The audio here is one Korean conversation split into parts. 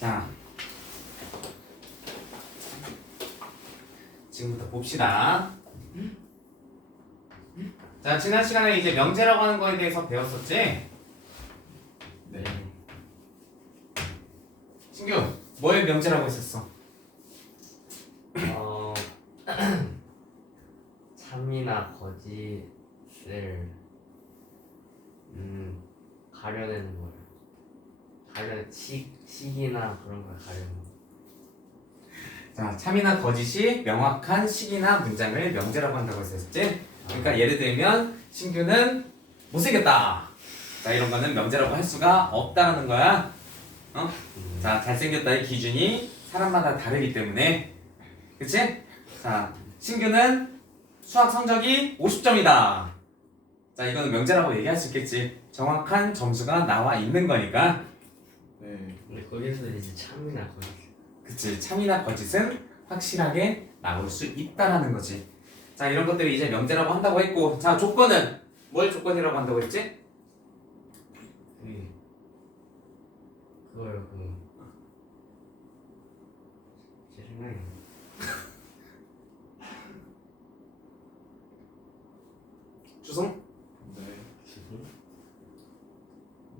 자, 지금부터 봅시다. 자, 지난 시간에 이제 명제라고 하는 거에 대해서 배웠었지? 네. 신규, 뭐의 명제라고 했었어? 참이나 거짓을 가려내는 걸 식이나 그런 걸 가려내는 거. 자, 참이나 거짓이 명확한 식이나 문장을 명제라고 한다고 했었지? 그러니까 예를 들면 신규는 못생겼다. 자, 이런 거는 명제라고 할 수가 없다라는 거야. 자, 잘생겼다의 기준이 사람마다 다르기 때문에, 그치? 자, 신규는 수학 성적이 50점이다. 자, 이거는 명제라고 얘기할 수 있겠지. 정확한 점수가 나와 있는 거니까. 네. 근데 거기서 이제 참이나 거짓. 그치, 참이나 거짓은 확실하게 나올 수 있다라는 거지. 자, 이런 것들이 이제 명제라고 한다고 했고, 자, 조건은 뭘 조건이라고 한다고 했지? 그걸 제 생각에 주성? 네.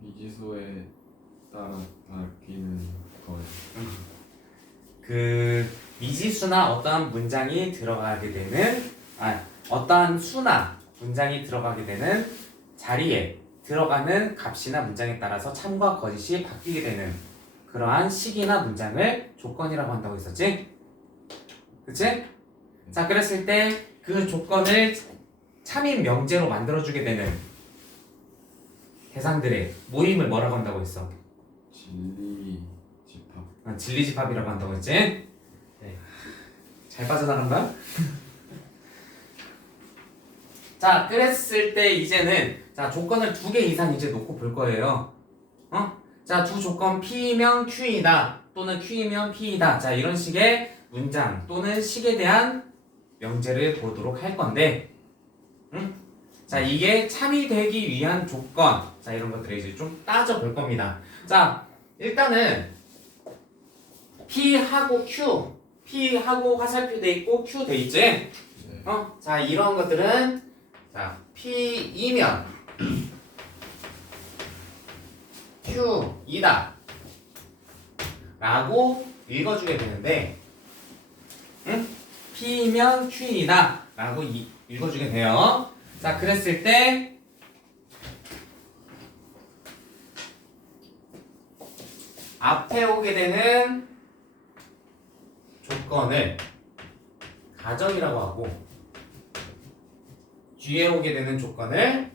미지수에 따라 바뀌는 거예요. 그 미지수나 어떠한 문장이 들어가게 되는 어떠한 수나 문장이 들어가게 되는 자리에 들어가는 값이나 문장에 따라서 참과 거짓이 바뀌게 되는 그러한 식이나 문장을 조건이라고 한다고 했었지? 그치? 자, 그랬을 때 그 조건을 참인 명제로 만들어주게 되는 대상들의 모임을 뭐라고 한다고 했어? 진리 집합. 진리집합이라고 한다고 했지? 네. 잘 빠져나간다? 자, 그랬을 때 이제는 자, 조건을 2개 이상 이제 놓고 볼 거예요. 자, 두 조건 P이면 Q이다 또는 Q이면 P이다. 자, 이런 식의 문장 또는 식에 대한 명제를 보도록 할 건데, 자, 이게 참이 되기 위한 조건. 자, 이런 것들을 이제 좀 따져 볼 겁니다. 자, 일단은 P하고 Q, P하고 화살표 돼 있고 Q 돼 있지? 네. 자, 이런 것들은 자, P이면 Q이다 라고 읽어주게 되는데, P면 Q이다 라고 읽어주게 돼요. 자, 그랬을 때 앞에 오게 되는 조건을 가정이라고 하고, 뒤에 오게 되는 조건을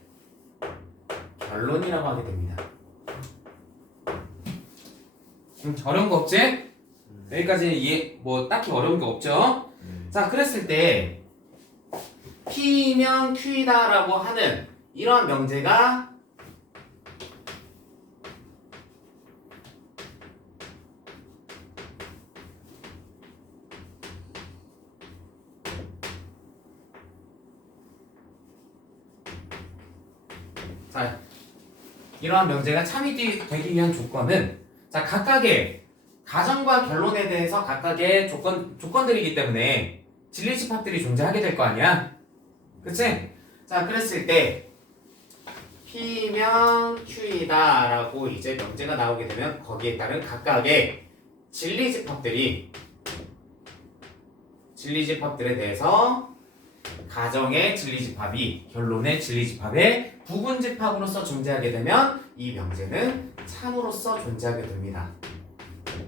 결론이라고 하게 됩니다. 어려운 거 없지? 여기까지 뭐 딱히 어려운 거 없죠? 네. 자, 그랬을 때 P면 Q이다 라고 하는 이런 명제가 자, 이러한 명제가 참이 되기 위한 조건은 자, 각각의 가정과 결론에 대해서 각각의 조건들이기 때문에 진리집합들이 존재하게 될 거 아니야? 그치? 자, 그랬을 때 P면 Q이다 라고 이제 명제가 나오게 되면 거기에 따른 각각의 진리집합들에 대해서 가정의 진리집합이 결론의 진리집합의 부분집합으로서 존재하게 되면 이 명제는 참으로서 존재하게 됩니다. 네.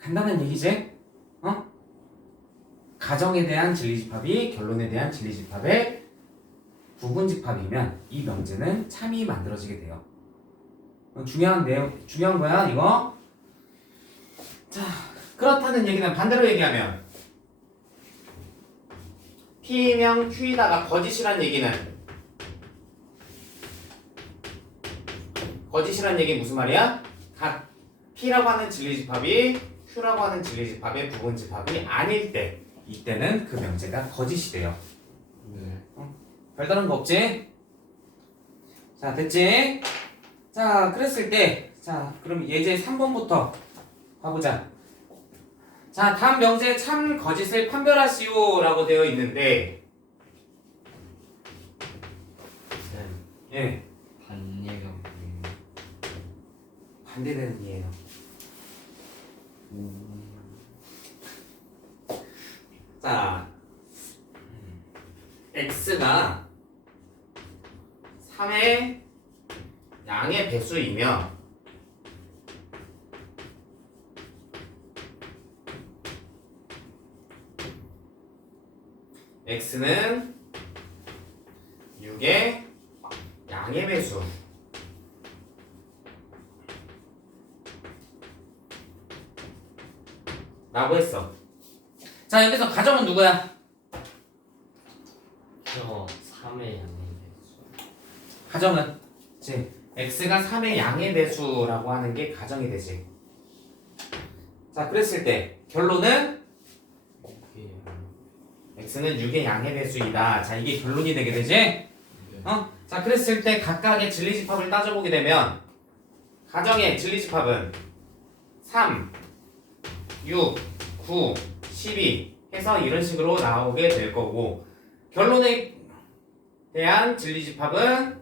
간단한 얘기지? 가정에 대한 진리집합이 결론에 대한 진리집합의 부분집합이면 이 명제는 참이 만들어지게 돼요. 중요한 거야 이거. 자, 그렇다는 얘기는 반대로 얘기하면 P명 Q이다가 거짓이란 얘기는, 거짓이란 얘기 무슨 말이야? 각 P라고 하는 진리집합이 Q라고 하는 진리집합의 부분집합이 아닐 때, 이때는 그 명제가 거짓이 돼요. 네. 별다른 거 없지? 자, 됐지? 자, 그랬을 때 자, 그럼 예제 3번부터 가보자. 자, 다음 명제에 참 거짓을 판별하시오 라고 되어 있는데 쌤 예, 반예가 뭐예요? 반대되는 이에요. 자, x가 3의 양의 배수이며 x는 6의 양의 배수 라고 했어. 자, 여기서 가정은 누구야? 저 3의 양의 배수. 가정은 그치? x가 3의 양의 배수라고 하는 게 가정이 되지. 자, 그랬을 때 결론은 이게 x는 6의 양의 배수이다. 자, 이게 결론이 되게 되지? 네. 자, 그랬을 때 각각의 진리집합을 따져보게 되면 가정의 진리집합은 3, 6, 9, 12 해서 이런 식으로 나오게 될 거고 결론에 대한 진리집합은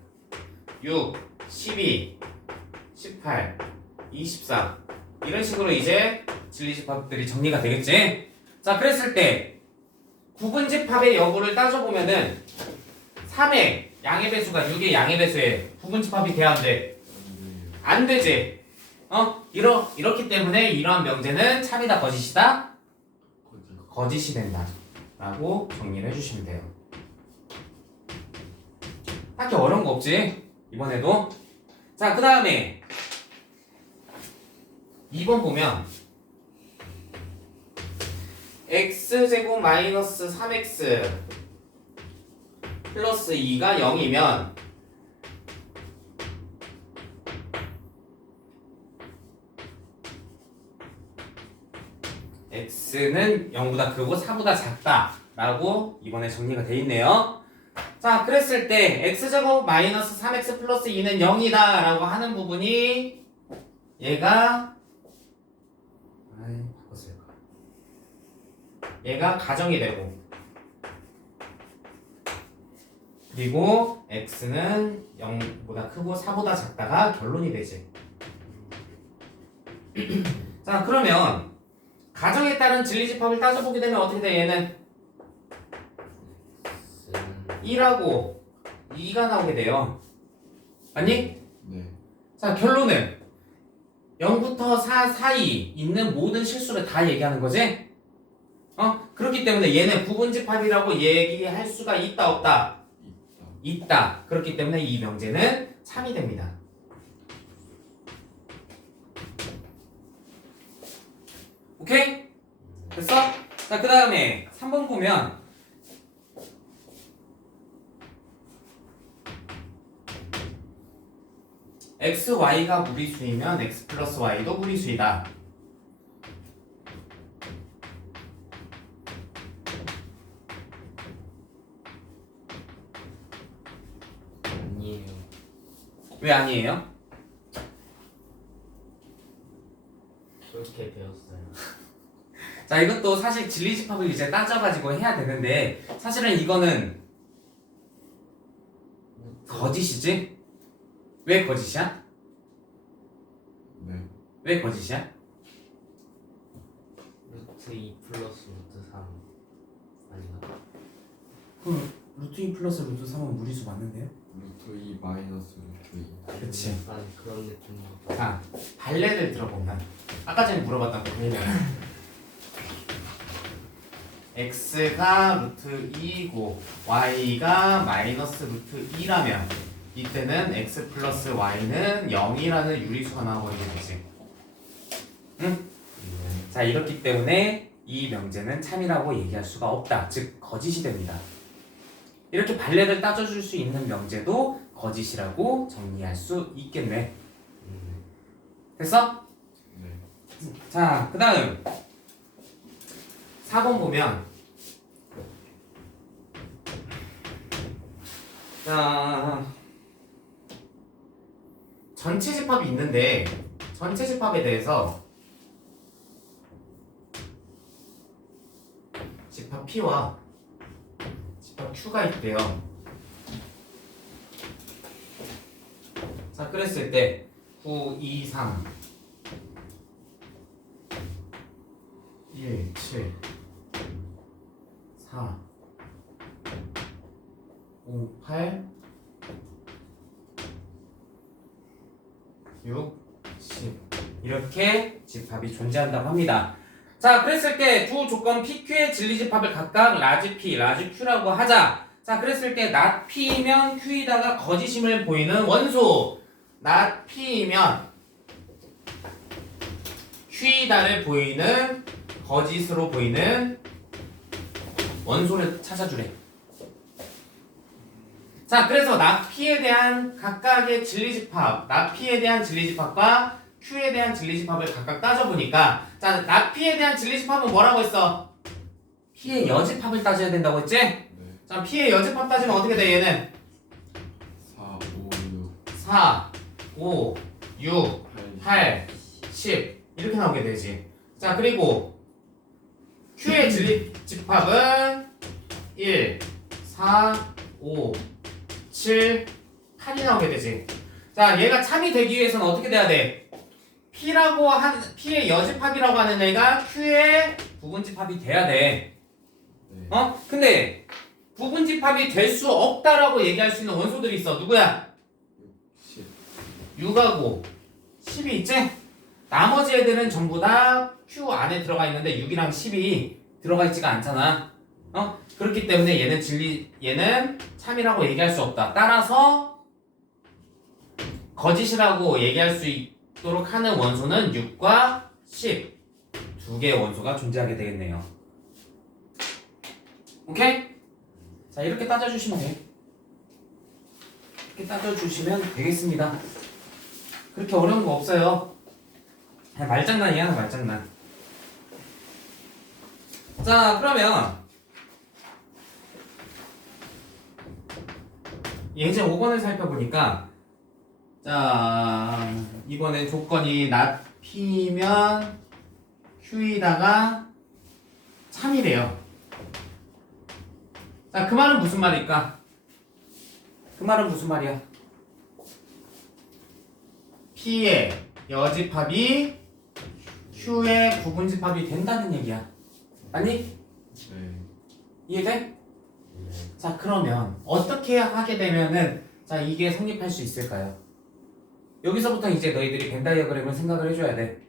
6, 12, 18, 24 이런 식으로 이제 진리집합들이 정리가 되겠지? 자, 그랬을 때 부분집합의 여부를 따져보면은 3의 양의 배수가 6의 양의 배수에 부분집합이 돼야 안 돼? 안 되지? 이렇기 때문에 이러한 명제는 참이다 거짓이다? 거짓이 된다 라고 정리를 해주시면 돼요. 딱히 어려운 거 없지? 이번에도. 자, 그 다음에 2번 보면 x제곱 마이너스 3x 플러스 2가 0이면 x는 0보다 크고 4보다 작다 라고 이번에 정리가 돼 있네요. 자, 그랬을 때 x제곱 마이너스 3x 플러스 2는 0이다 라고 하는 부분이 얘가 바꿨을까? 얘가 가정이 되고 그리고 x는 0보다 크고 4보다 작다가 결론이 되지. 자, 그러면 가정에 따른 진리집합을 따져보게 되면 어떻게 돼? 얘는 1하고 2가 나오게 돼요. 아니? 네. 자, 결론은 0부터 4 사이 있는 모든 실수를 다 얘기하는 거지? 그렇기 때문에 얘는 부분집합이라고 얘기할 수가 있다 없다? 있다. 그렇기 때문에 이 명제는 참이 됩니다. 오케이? 됐어? 자, 그 다음에 3번 보면 x, y가 무리수이면 x 플러스 y도 무리수이다. 아니에요. 왜 아니에요? 그렇게 배웠어요. 자, 이것도 사실 진리집합을 이제 따져가지고 해야 되는데 사실은 이거는 거짓이지? 왜 거짓이야? 네. 왜 거짓이야? 루트 2 플러스 루트 3 아닌가? 그럼 루트 2 플러스 루트 3은 무리수 맞는데요? 루트 2 마이너스 루트 2. 그치. 약간 그런 느낌으로. 자, 발레를 들어보면 아까 전에 물어봤던 거 그냥 x가 루트 2이고 y가 마이너스 루트 2라면 이때는 x 플러스 y는 0이라는 유리수가 나와버리게 되지. 응? 자, 이렇기 때문에 이 명제는 참이라고 얘기할 수가 없다. 즉 거짓이 됩니다. 이렇게 발레를 따져줄 수 있는 명제도 거짓이라고 정리할 수 있겠네. 됐어? 네. 자, 그 다음 4번 보면 자, 전체 집합이 있는데 전체 집합에 대해서 집합 P와 집합 Q가 있대요. 자, 그랬을 때 9, 2, 3 1, 7 4 5, 8 6, 10 이렇게 집합이 존재한다고 합니다. 자, 그랬을 때 두 조건 PQ의 진리집합을 각각 라지 P, 라지 Q라고 하자. 자, 그랬을 때 not P이면 Q이다가 거짓임을 보이는 원소, not P이면 Q이다를 보이는 거짓으로 보이는 원소를 찾아주래. 자, 그래서 not P에 대한 각각의 진리집합, not P에 대한 진리집합과 Q에 대한 진리집합을 각각 따져보니까, 자, not P에 대한 진리집합은 뭐라고 했어? P의 여집합을 따져야 된다고 했지? 네. 자, P의 여집합 따지면 어떻게 돼, 얘는? 4, 5, 6, 4, 5, 6, 8, 8, 10 이렇게 나오게 되지. 자, 그리고 Q의 진리집합은 1, 4, 5, 7, 8이 나오게 되지. 자, 얘가 참이 되기 위해서는 어떻게 돼야 돼? P의 여집합이라고 하는 애가 Q의 부분집합이 돼야 돼. 네. 근데 부분집합이 될 수 없다라고 얘기할 수 있는 원소들이 있어. 누구야? 10, 6하고 10이 있지? 나머지 애들은 전부 다 Q 안에 들어가 있는데 6이랑 10이 들어가 있지가 않잖아. 그렇기 때문에 얘는 참이라고 얘기할 수 없다. 따라서 거짓이라고 얘기할 수 있도록 하는 원소는 6과 10 두 개의 원소가 존재하게 되겠네요. 오케이? 자, 이렇게 따져주시면 돼. 이렇게 따져주시면 되겠습니다. 그렇게 어려운 거 없어요. 그냥 말장난이야, 말장난. 자, 그러면 예제 5번을 살펴보니까, 자, 이번엔 조건이 not P면 Q이다가 참이래요. 자, 그 말은 무슨 말일까? 그 말은 무슨 말이야? P의 여집합이 Q의 부분집합이 된다는 얘기야. 아니? 네. 이해돼? 자, 그러면 어떻게 하게 되면은 자, 이게 성립할 수 있을까요? 여기서부터 이제 너희들이 벤 다이어그램을 생각을 해줘야 돼.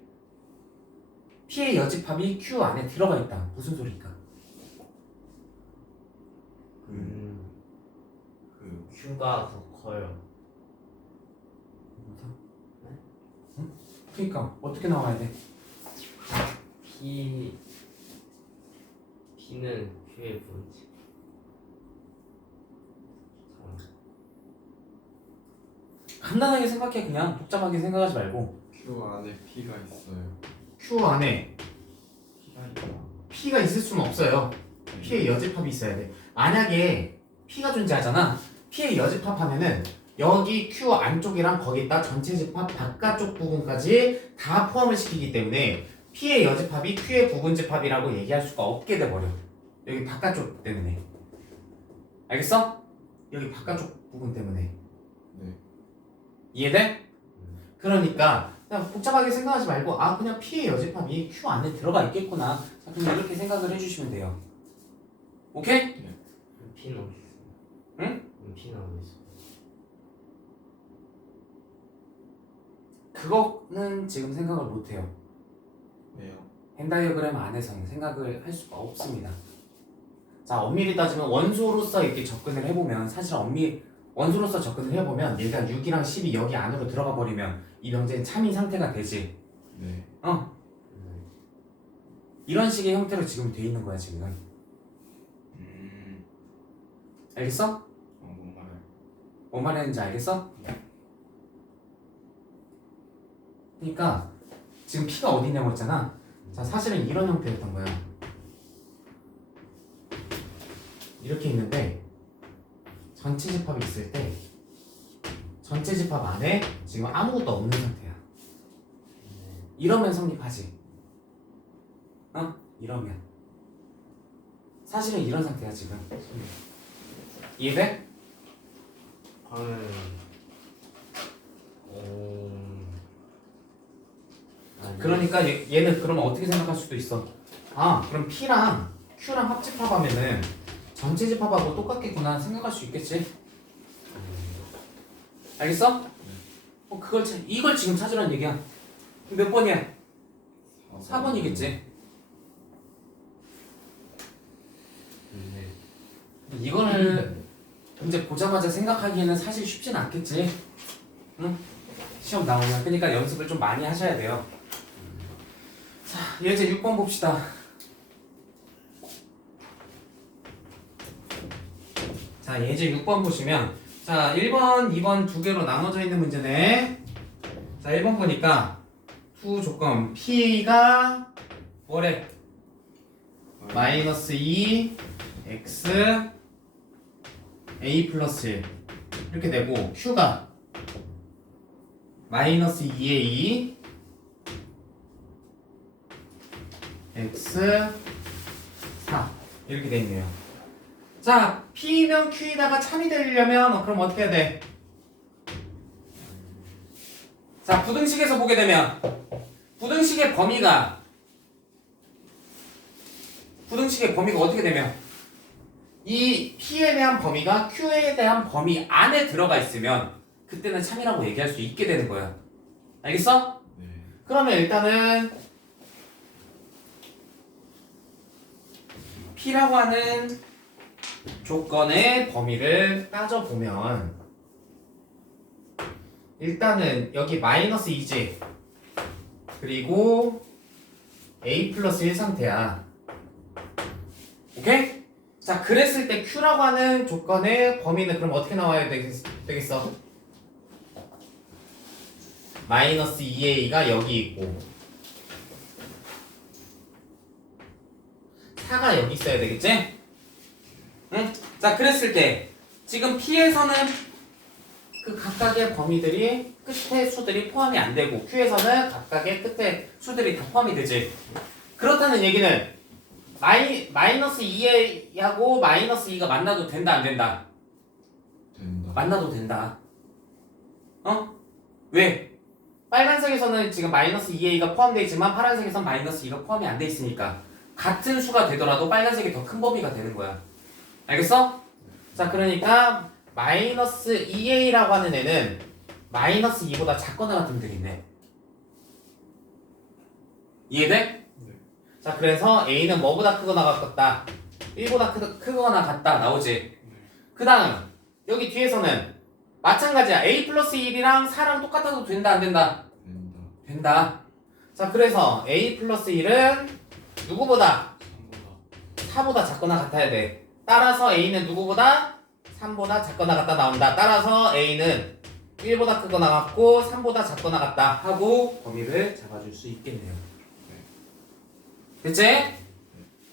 P의 여집합이 Q 안에 들어가 있다. 무슨 소리일까? Q가 더 커요. 응? 그러니까 어떻게 나와야 돼? P는 Q의 부분지. 간단하게 생각해. 그냥 복잡하게 생각하지 말고 Q 안에 P가 있어요. Q 안에 P가 있나? P가 있을 수는 없어요. P의 여집합이 있어야 돼. 만약에 P가 존재하잖아. P의 여집합하면은 여기 Q 안쪽이랑 거기다 전체 집합 바깥쪽 부분까지 다 포함을 시키기 때문에 P의 여집합이 Q의 부분집합이라고 얘기할 수가 없게 돼버려. 여기 바깥쪽 때문에. 알겠어? 여기 바깥쪽 부분 때문에. 네. 이해돼? 그러니까 그냥 복잡하게 생각하지 말고 그냥 P의 여집합이 Q 안에 들어가 있겠구나. 자, 그냥 이렇게 생각을 해주시면 돼요. 오케이? P는 어디 있어? 응? P는 어디 있어? 그거는 지금 생각을 못해요. 왜요? 벤 다이어그램 안에서는 생각을 할 수가 없습니다. 자, 엄밀히 따지면 원소로서 이렇게 접근을 해보면 사실 원소로서 접근을 해보면 얘가 6이랑 10이 여기 안으로 들어가 버리면 이 명제는 참인 상태가 되지. 네. 이런 식의 형태로 지금 돼 있는 거야 지금. 알겠어? 뭔 말이야? 뭔 말하는지 알겠어? 그러니까 지금 P가 어디 있냐고 했잖아. 자, 사실은 이런 형태였던 거야. 이렇게 있는데 전체 집합이 있을 때 전체 집합 안에 지금 아무것도 없는 상태야. 이러면 성립하지. 이러면. 사실은 이런 상태야 지금. 이해돼? 그러면 그러니까 얘는 그러면 어떻게 생각할 수도 있어? 아, 그럼 P랑 Q랑 합집합하면은 전체 집합하고 똑같겠구나 생각할 수 있겠지? 알겠어? 이걸 지금 찾으라는 얘기야. 몇 번이야? 4번이겠지. 네. 이거를 이제 보자마자 생각하기에는 사실 쉽진 않겠지. 응? 시험 나오면. 그러니까 연습을 좀 많이 하셔야 돼요. 자, 예제 6번 봅시다. 자, 예제 6번 보시면 자, 1번, 2번 두 개로 나눠져 있는 문제네. 자, 1번 보니까 두 조건 P가 뭐래? 마이너스 2 x a 플러스 1 이렇게 되고 Q가 마이너스 2a x 4 이렇게 돼 있네요. 자, P면 Q에다가 참이 되려면 그럼 어떻게 해야 돼? 자, 부등식에서 보게 되면 부등식의 범위가 어떻게 되면 이 P에 대한 범위가 Q에 대한 범위 안에 들어가 있으면 그때는 참이라고 얘기할 수 있게 되는 거야. 알겠어? 네. 그러면 일단은 P라고 하는 조건의 범위를 따져보면 일단은 여기 마이너스 2지 그리고 a 플러스 1 상태야. 오케이? 자, 그랬을 때 Q라고 하는 조건의 범위는 그럼 어떻게 나와야 되겠어? 마이너스 2a가 여기 있고 4가 여기 있어야 되겠지? 응? 자, 그랬을 때 지금 P에서는 그 각각의 범위들이 끝에 수들이 포함이 안 되고 Q에서는 각각의 끝에 수들이 다 포함이 되지. 그렇다는 얘기는 마이너스 2하고 마이너스 2가 만나도 된다 안 된다? 된다. 만나도 된다. 왜? 빨간색에서는 지금 마이너스 2a가 포함되어 있지만 파란색에서는 마이너스 2가 포함이 안 돼 있으니까 같은 수가 되더라도 빨간색이 더 큰 범위가 되는 거야. 알겠어? 자, 그러니까 마이너스 2a라고 하는 애는 마이너스 2보다 작거나 같은 들이네. 이해돼? 네. 자, 그래서 a는 뭐보다 크거나 같다? 1보다 크거나 같다 나오지. 그 다음 여기 뒤에서는 마찬가지야. a 플러스 1이랑 4랑 똑같아도 된다 안 된다? 된다. 된다. 자, 그래서 a 플러스 1은 누구보다? 4보다 작거나 같아야 돼. 따라서 a는 누구보다? 3보다 작거나 같다 나온다. 따라서 a는 1보다 크거나 같고 3보다 작거나 같다 하고 범위를 잡아줄 수 있겠네요. 됐지?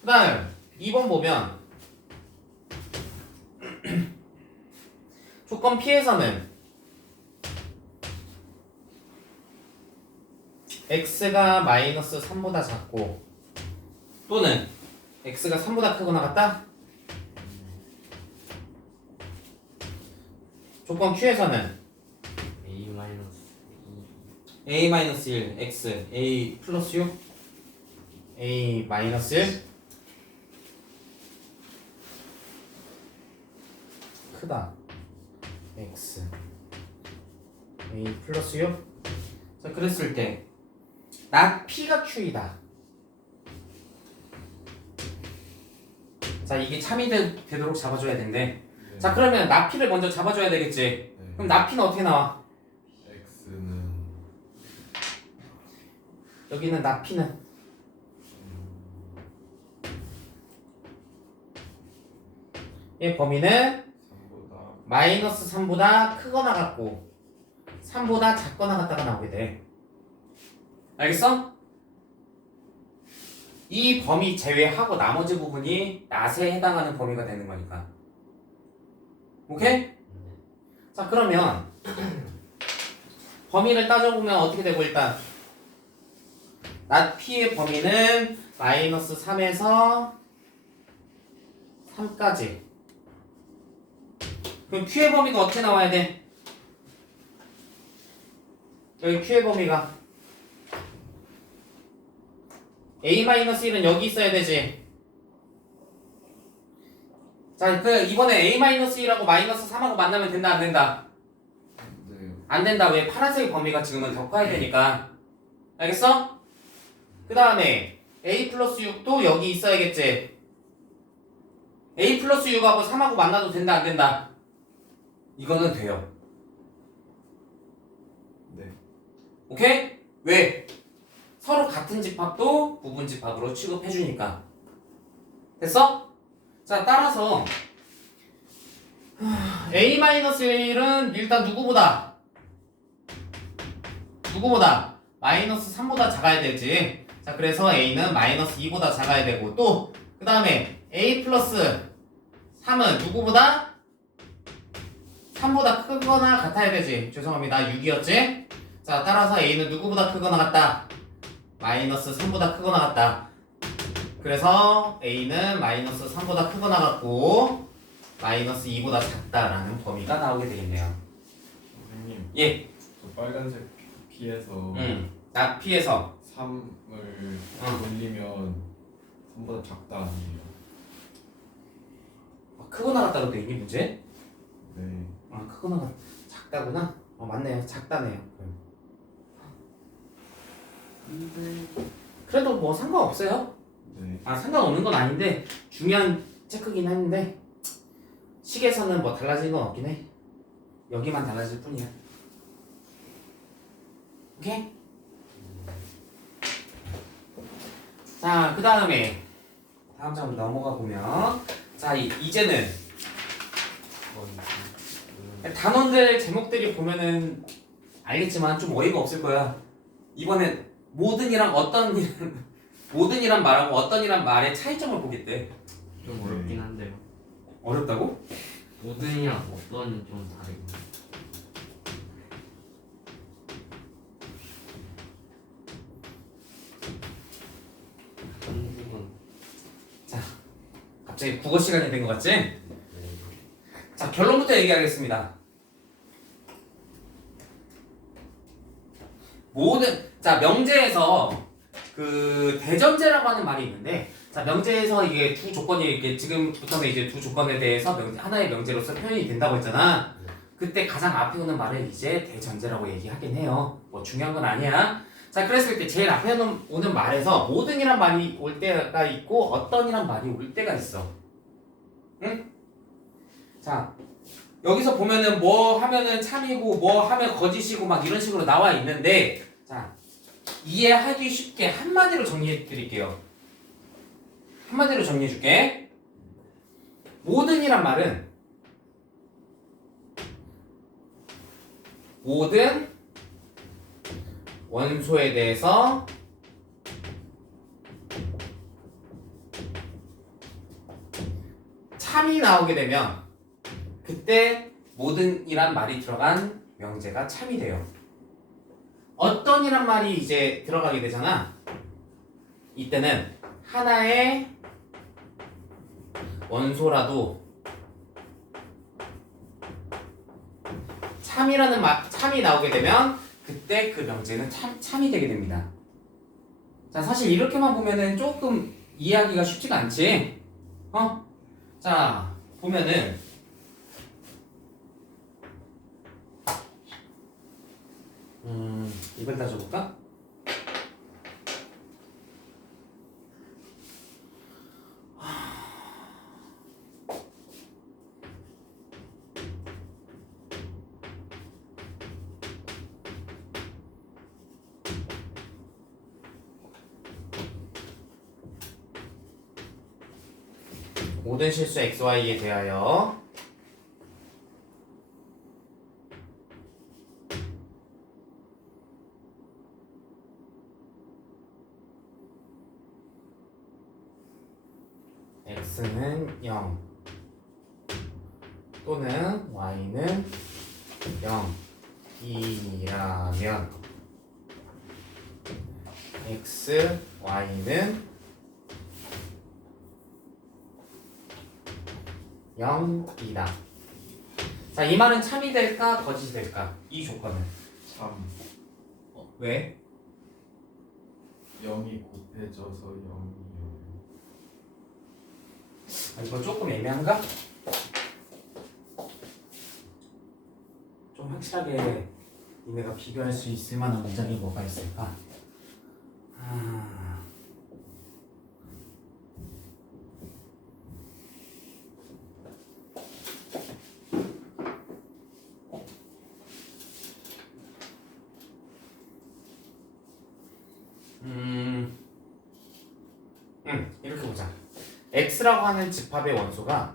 그 다음 2번 보면 조건 P에서는 x가 마이너스 3보다 작고 또는 x가 3보다 크거나 같다? 조건 Q에서는 A 마이너스 a 마이너스 1 x a 플러스 6 a 마이너스 1 크다 x a 플러스 6. 자, 그랬을 때 나 P가 Q이다. 자, 이게 참이 되도록 잡아줘야 된대. 네. 자, 그러면 나 P를 먼저 잡아줘야 되겠지. 네. 그럼 나 P는 어떻게 나와? x는 여기는 나 P는 이 범위는 3보다 마이너스 3보다 크거나 같고 3보다 작거나 같다가 나오게 돼. 알겠어? 이 범위 제외하고 나머지 부분이 낫에 해당하는 범위가 되는 거니까. 오케이? 자, 그러면 범위를 따져보면 어떻게 되고 일단 not p의 범위는 마이너스 3에서 3까지. 그럼 q의 범위가 어떻게 나와야 돼? 여기 q의 범위가 a-1은 여기 있어야 되지. 자, 그 이번에 a-1하고 마이너스 3하고 만나면 된다 안 된다? 네. 안 된다. 왜? 파란색 범위가 지금은 더 커야 되니까. 알겠어? 그 다음에 a 플러스 6도 여기 있어야겠지. a 플러스 6하고 3하고 만나도 된다 안 된다? 이거는 돼요. 네. 오케이? 왜? 서로 같은 집합도 부분 집합으로 취급해주니까. 됐어? 자, 따라서 a-1은 일단 누구보다 마이너스 3보다 작아야 되지. 자, 그래서 a는 마이너스 2보다 작아야 되고, 또 그 다음에 a 플러스 3은 누구보다 3보다 크거나 같아야 되지. 죄송합니다. 6이었지? 자, 따라서 a는 누구보다 크거나 같다? 마이너스 3보다 크거나 같다. 그래서 a는 마이너스 3보다 크거나 같고 마이너스 2보다 작다라는 범위가 나오게 되겠네요. 선생님, 예. 저 빨간색 P에서 나 P에서 3을 돌리면 3보다 작다 아니에요? 크거나 같다고 돼 있니 문제? 네. 크거나 작다구나. 맞네요. 작다네요. 그래도 뭐 상관없어요. 네. 상관없는 건 아닌데 중요한 체크긴 했는데 식에서는 뭐 달라진 건 없긴 해. 여기만 달라질 뿐이야. 오케이? 자, 그 다음에 다음 장으로 넘어가 보면 자, 이제는 단원들 제목들이 보면은 알겠지만 좀 어이가 없을 거야. 이번엔 모든이랑 모든이란 말하고 어떤이란 말의 차이점을 보겠대. 좀 어렵긴 한데요. 어렵다고? 모든이랑 어떤이 좀 다르고. 한국은 갑자기 국어 시간이 된 것 같지? 자, 결론부터 얘기하겠습니다. 명제에서 그 대전제라고 하는 말이 있는데, 자, 명제에서 이게 두 조건이 이렇게 지금부터는 이제 두 조건에 대해서 하나의 명제로서 표현이 된다고 했잖아. 그때 가장 앞에 오는 말을 이제 대전제라고 얘기하긴 해요. 뭐 중요한 건 아니야. 자, 그랬을 때 제일 앞에 오는 말에서 모든이란 말이 올 때가 있고 어떤이란 말이 올 때가 있어. 응? 자, 여기서 보면은 뭐 하면은 참이고 뭐 하면 거짓이고 막 이런 식으로 나와 있는데, 자, 이해하기 쉽게 한마디로 정리해 드릴게요. 한마디로 정리해 줄게. 모든이란 말은 모든 원소에 대해서 참이 나오게 되면 그때 모든이란 말이 들어간 명제가 참이 돼요. 어떤이란 말이 이제 들어가게 되잖아. 이때는 하나의 원소라도 참이 나오게 되면 그때 그 명제는 참이 되게 됩니다. 자, 사실 이렇게만 보면은 조금 이해하기가 쉽지가 않지. 자, 보면은 이걸 다 줘볼까? 모든 실수 xy에 대하여 x는 0 또는 y는 0이라면 x, y는 0이다. 자, 이 말은 참이 될까 거짓이 될까? 이 조건은 참 왜? 0이 곱해져서 0이요. 아, 이거 조금 애매한가? 좀 확실하게 니네가 비교할 수 있을 만한 문장이 뭐가 있을까? 아... 이렇게 보자. x라고 하는 집합의 원소가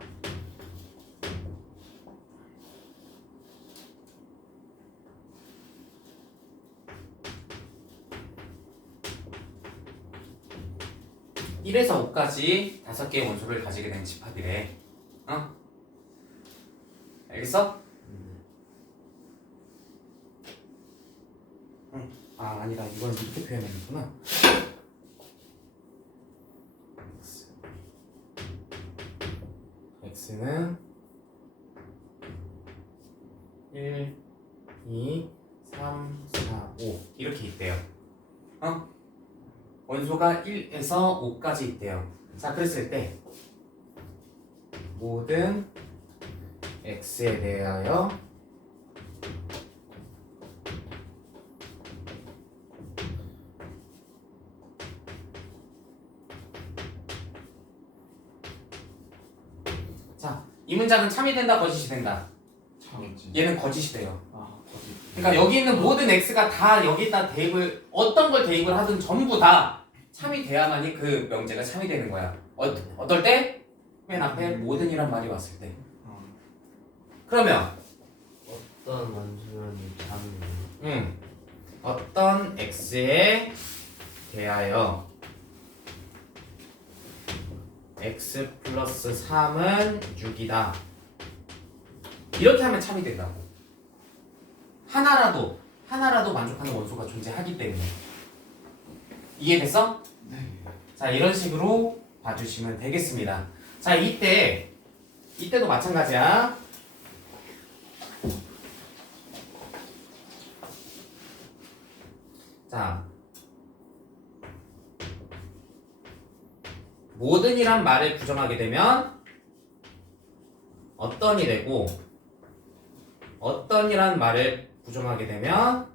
(1) 에서 (5까지) 5개의 원소를 가지게 된 집합이래. 어? 알겠어? 응. 아, 아니다. 이건 이렇게 표현했구나. x는 1, 2, 3, 4, 5 이렇게 있대요. 어? 원소가 1에서 5까지 있대요. 자, 그랬을 때 모든 x에 대하여 자, 이 문장은 참이 된다 거짓이 된다. 참이지. 얘는 거짓이 돼요. 아 거짓. 그러니까 여기 있는 모든 x가 다 여기다 대입을 어떤 걸 대입을 하든 전부 다 참이 돼야만이 그 명제가 참이 되는 거야. 어떨 때? 맨 앞에 모든이란 말이 왔을 때. 그러면 어떤 원소는 참이에요? 어떤 x에 대하여 x 플러스 3은 6이다. 이렇게 하면 참이 된다고. 하나라도 만족하는 원소가 존재하기 때문에. 이해됐어? 네. 자, 이런 식으로 봐주시면 되겠습니다. 자, 이때도 마찬가지야. 자, 모든이란 말을 부정하게 되면 어떤이 되고, 어떤이란 말을 부정하게 되면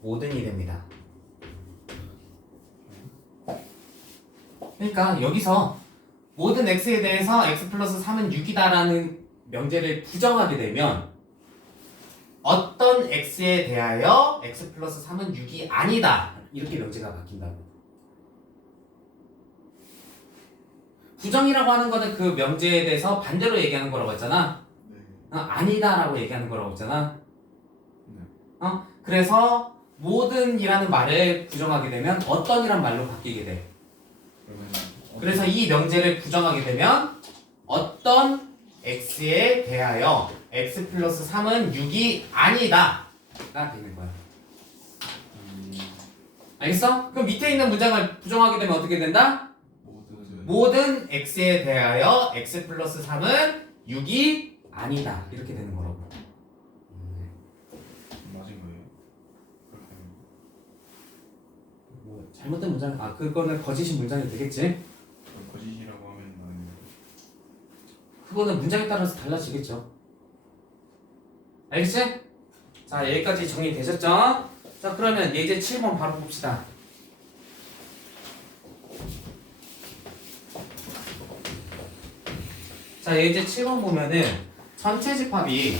모든이 됩니다. 그러니까 여기서 모든 x에 대해서 x 플러스 3은 6이다라는 명제를 부정하게 되면 어떤 x에 대하여 x 플러스 3은 6이 아니다. 이렇게 명제가 바뀐다고. 부정이라고 하는 거는 그 명제에 대해서 반대로 얘기하는 거라고 했잖아. 네. 아니다라고 얘기하는 거라고 했잖아. 네. 그래서 모든이라는 말을 부정하게 되면 어떤이란 말로 바뀌게 돼. 그래서 이 명제를 부정하게 되면 어떤 x에 대하여 x 플러스 3은 6이 아니다 가 되는 거야. 알겠어? 그럼 밑에 있는 문장을 부정하게 되면 어떻게 된다? 모든 x에 대하여 x 플러스 3은 6이 아니다 이렇게 되는 거라고. 맞은 거예요? 그렇게 뭐 잘못된 문장, 그거는 거짓인 문장이 되겠지? 거짓이라고 하면 나는 그거는 문장에 따라서 달라지겠죠. 알겠지? 자, 여기까지 정리되셨죠? 자, 그러면 예제 7번 바로 봅시다. 자, 예제 7번 보면은 전체 집합이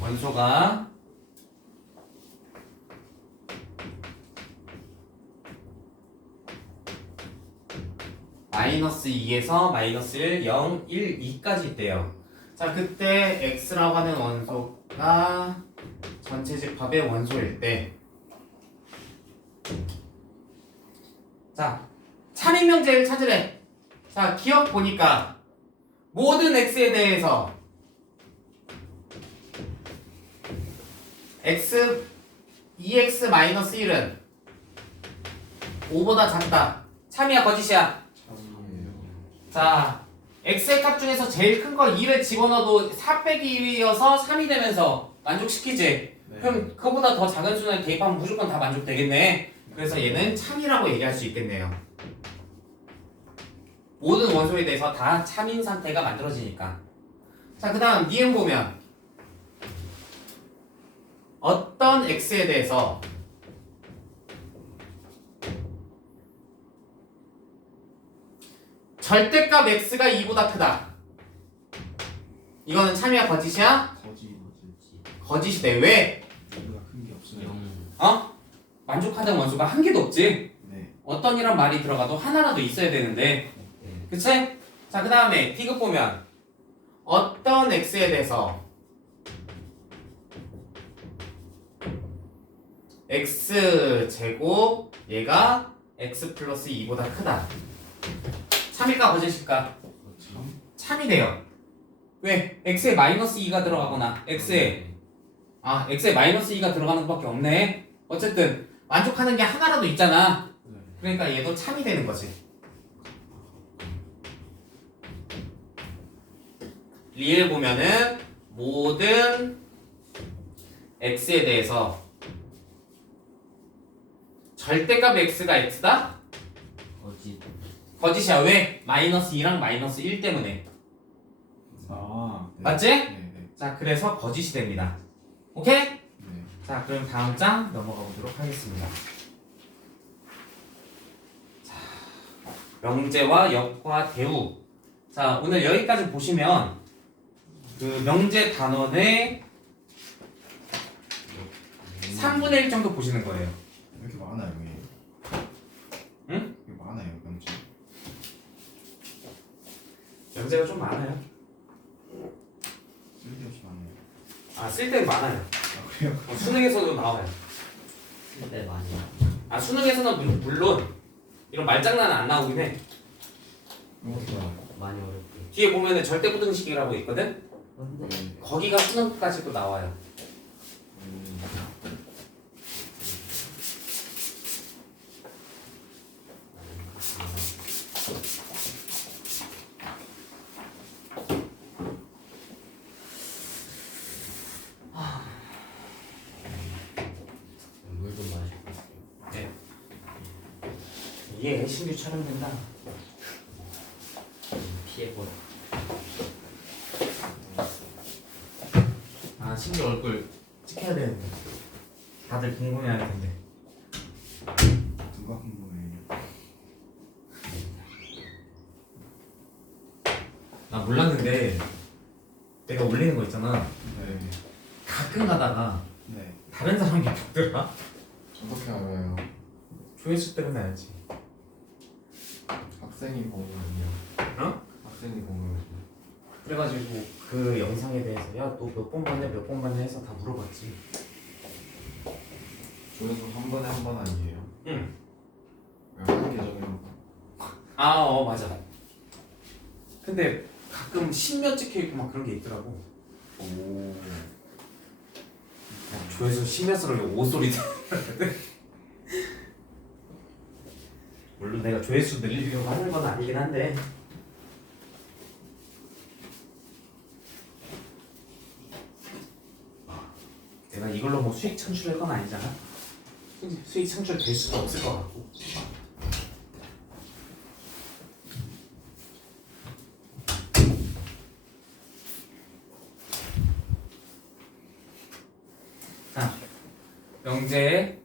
원소가 마이너스 2에서 마이너스 1, 0, 1, 2까지 있대요. 자, 그때 x라고 하는 원소가 전체 집합의 원소일 때, 자, 참인 명제를 찾으래. 자, 기억 보니까 모든 x에 대해서 x 2x-1은 5보다 작다. 참이야 거짓이야? 참이에요. 자, x의 값 중에서 제일 큰 거 2를 집어넣어도 4 빼기 2여서 3이 되면서 만족시키지? 네. 그럼 그거보다 더 작은 수는 대입하면 무조건 다 만족되겠네. 그래서 얘는 참이라고 얘기할 수 있겠네요. 모든 원소에 대해서 다 참인 상태가 만들어지니까. 자, 그 다음 니은 보면 어떤 x에 대해서 절대값 x가 2보다 크다. 이거는 참이야 거짓이야? 거지. 거짓이대. 왜? 이거가 큰 게 없어요. 0 어? 만족하는 원소가 한 개도 없지. 네. 어떤이란 말이 들어가도 하나라도 있어야 되는데, 네. 그치? 자, 그 다음에 디귿 보면 어떤 x에 대해서 x 제곱 얘가 x 플러스 2보다 크다. 참일까 거짓일까? 참. 참이 돼요. 왜? x에 마이너스 2가 들어가거나 x에 마이너스 2가 들어가는 것밖에 없네. 어쨌든 만족하는 게 하나라도 있잖아. 네. 그러니까 얘도 참이 되는 거지. 리을 보면은 모든 x에 대해서 절대값 x가 x다? 거짓 거짓이야. 왜? 마이너스 2랑 마이너스 1 때문에. 아. 네. 맞지? 네. 네. 자, 그래서 거짓이 됩니다. 오케이? 네. 자, 그럼 다음 장 넘어가 보도록 하겠습니다. 자, 명제와 역과 대우. 자, 오늘 여기까지 보시면 그 명제 단원의 3분의 1 정도 보시는 거예요. 왜 이렇게 많아요, 왜? 응? 이게 많아요, 명제. 명제가 좀 많아요. 쓸데없이 많아요. 아, 쓸데는 많아요. 아, 그래요? 수능에서도 나와요. 쓸때 많이 아, 수능에서는 물론 이런 말장난은 안 나오긴 해. 이것도 많이 어렵고 뒤에 보면은 절대부등식이라고 있거든? 근데 네. 거기가 수능까지도 나와요. 물 좀 마시고 네. 이게 신규 촬영된다. 피해버려 아, 신규 얼굴 찍혀야 되는데. 다들 궁금해할 텐데. 누가 궁금해요? 나 몰랐는데 내가 올리는 거 있잖아. 네. 가끔 가다가 네. 다른 사람이 보더라. 어떻게 알아요? 조회수 때문에 알지. 학생이 보면요. 어? 학생이 보면 그래가지고 그 영상에 대해서 야, 너 몇 번 봤냐 몇 번 봤냐 해서 다 물어봤지. 조회수 한 번에 한 번 아니에요? 응. 한 계정이랑 아, 맞아. 근데 가끔 십몇 찍혀 있고 막 그런 게 있더라고. 오. 조회수 십몇 소리 오소리 물론 내가 조회수 늘리려고 하는 건 아니긴 한데. 내가 이걸로 뭐 수익 창출할 건 아니잖아. 수익 창출 될 수도 없을 것 같고. 자, 명제의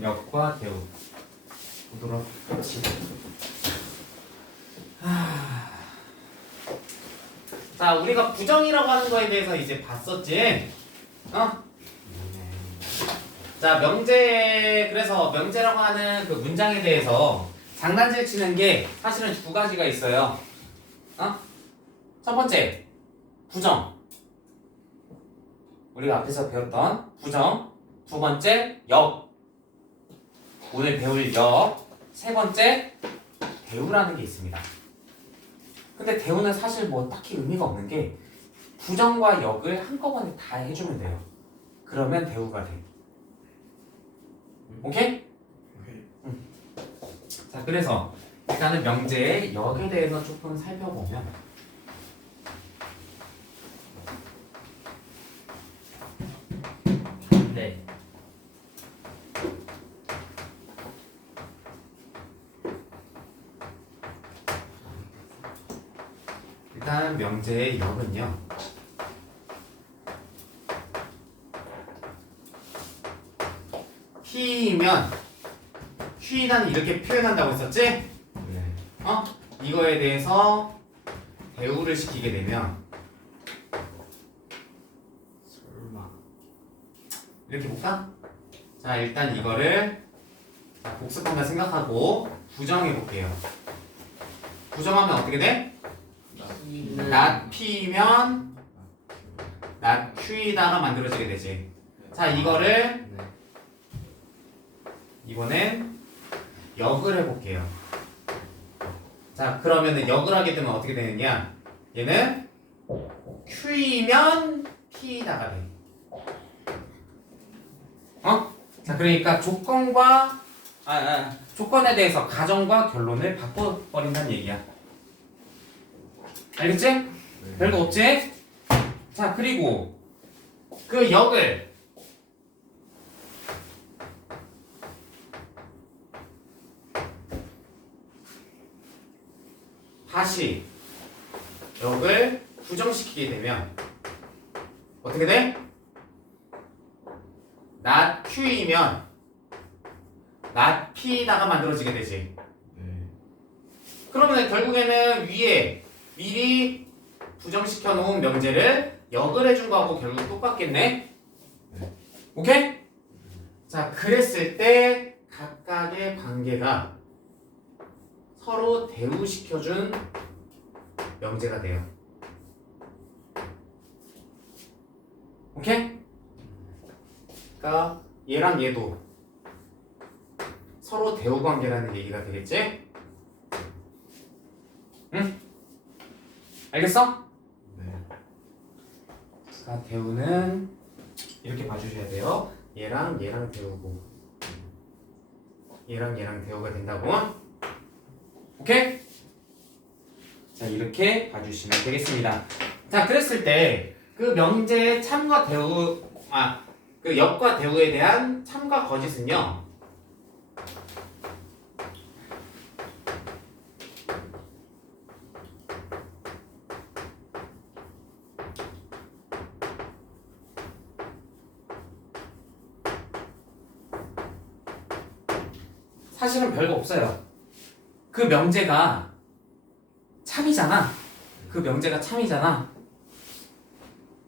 역과 대우 보도록 합시다. 자, 우리가 부정이라고 하는 거에 대해서 이제 봤었지? 자, 그래서 명제라고 하는 그 문장에 대해서 장난질 치는 게 사실은 두 가지가 있어요. 첫 번째, 부정. 우리가 앞에서 배웠던 부정. 두 번째, 역. 오늘 배울 역. 세 번째, 대우라는 게 있습니다. 근데 대우는 사실 뭐 딱히 의미가 없는 게 부정과 역을 한꺼번에 다 해주면 돼요. 그러면 대우가 돼. 오케이? 오케이. 자, 그래서 일단은 명제의 역에 대해서 조금 살펴보면 네. 일단 명제의 역은요. P이면 Q란 이렇게 표현한다고 했었지? 네. 이거에 대해서 대우를 시키게 되면 설마. 이렇게 볼까? 자, 일단 이거를 복습한다 생각하고 부정해 볼게요. 부정하면 어떻게 돼? P는 not P면 not Q이다가 만들어지게 되지. 자, 이거를 네. 이번엔 역을 해볼게요. 자, 그러면은 역을 하게 되면 어떻게 되느냐? 얘는 Q이면 P다가 돼. 자, 그러니까 조건과 조건에 대해서 가정과 결론을 바꿔버린다는 얘기야. 알겠지? 네. 별거 없지? 자, 그리고 그 역을 다시 역을 부정시키게 되면 어떻게 돼? not Q이면 not P다가 만들어지게 되지. 네. 그러면 결국에는 위에 미리 부정시켜 놓은 명제를 역을 해준 거하고 결국 똑같겠네? 네. 오케이? 자, 그랬을 때 각각의 관계가 서로 대우시켜준 명제가 돼요. 오케이? 그러니까 얘랑 얘도 서로 대우 관계라는 얘기가 되겠지? 응? 알겠어? 네. 자, 대우는 이렇게 봐주셔야 돼요. 얘랑 얘랑 대우고 얘랑 얘랑 대우가 된다고. 오케이? 자, 이렇게 봐주시면 되겠습니다. 자, 그랬을 때 그 명제의 참과 대우 그 역과 대우에 대한 참과 거짓은요. 사실은 별거 없어요. 그 명제가 참이잖아. 그 명제가 참이잖아.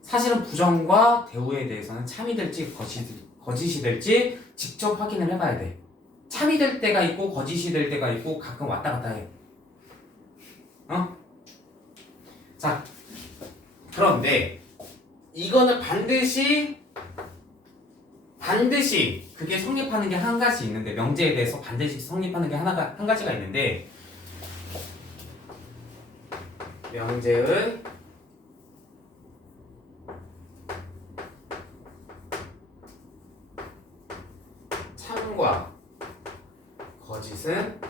사실은 부정과 대우에 대해서는 참이 될지 거짓이 될지 직접 확인을 해봐야 돼. 참이 될 때가 있고 거짓이 될 때가 있고 가끔 왔다 갔다 해. 자, 그런데 이거는 반드시 그게 성립하는 게 한 가지 있는데, 명제에 대해서 반드시 성립하는 게 한 가지가 있는데, 명제의 참과 거짓은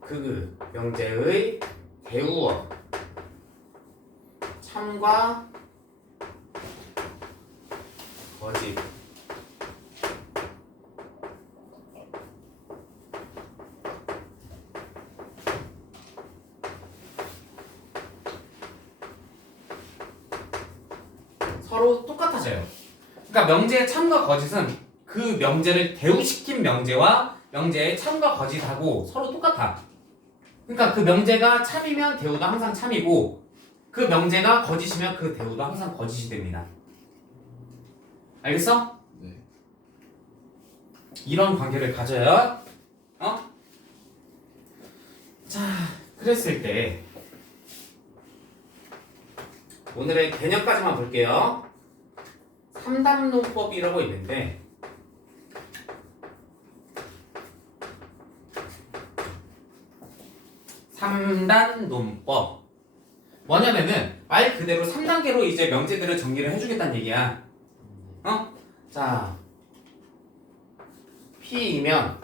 그 명제의 대우어 참과 거짓 서로 똑같아져요. 그러니까 명제의 참과 거짓은 그 명제를 대우시킨 명제와 명제의 참과 거짓하고 서로 똑같아. 그러니까 그 명제가 참이면 대우도 항상 참이고, 그 명제가 거짓이면 그 대우도 항상 거짓이 됩니다. 알겠어? 네. 이런 관계를 가져야 자, 그랬을 때 오늘의 개념까지만 볼게요. 3단론법이라고 있는데, 삼단 논법 뭐냐면은 말 그대로 3단계로 이제 명제들을 정리를 해주겠다는 얘기야. 자, P이면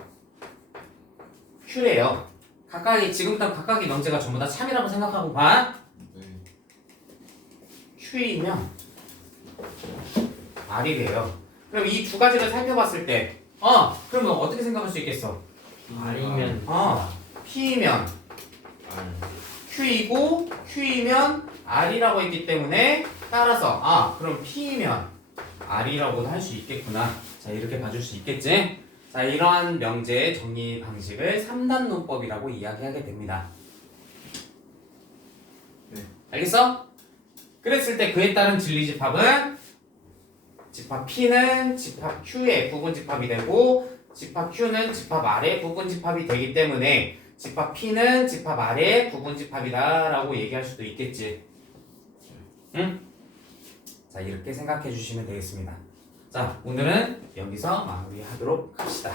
Q래요. 각각의 지금부터 각각의 명제가 전부 다 참이라고 생각하고 봐. 네. Q이면 R이래요. 그럼 이 두 가지를 살펴봤을 때, 그러면 어떻게 생각할 수 있겠어? 아니면 P이면 R. Q이고 Q이면 R이라고 했기 때문에 따라서 그럼 P이면 R이라고도 할 수 있겠구나. 자, 이렇게 봐줄 수 있겠지? 자, 이러한 명제의 정리 방식을 3단 논법이라고 이야기하게 됩니다. 네. 알겠어? 그랬을 때 그에 따른 진리집합은 집합 P는 집합 Q의 부분집합이 되고 집합 Q는 집합 R의 부분집합이 되기 때문에 집합 P는 집합 R의 부분집합이다 라고 얘기할 수도 있겠지. 응? 자, 이렇게 생각해 주시면 되겠습니다. 자, 오늘은 여기서 마무리하도록 합시다.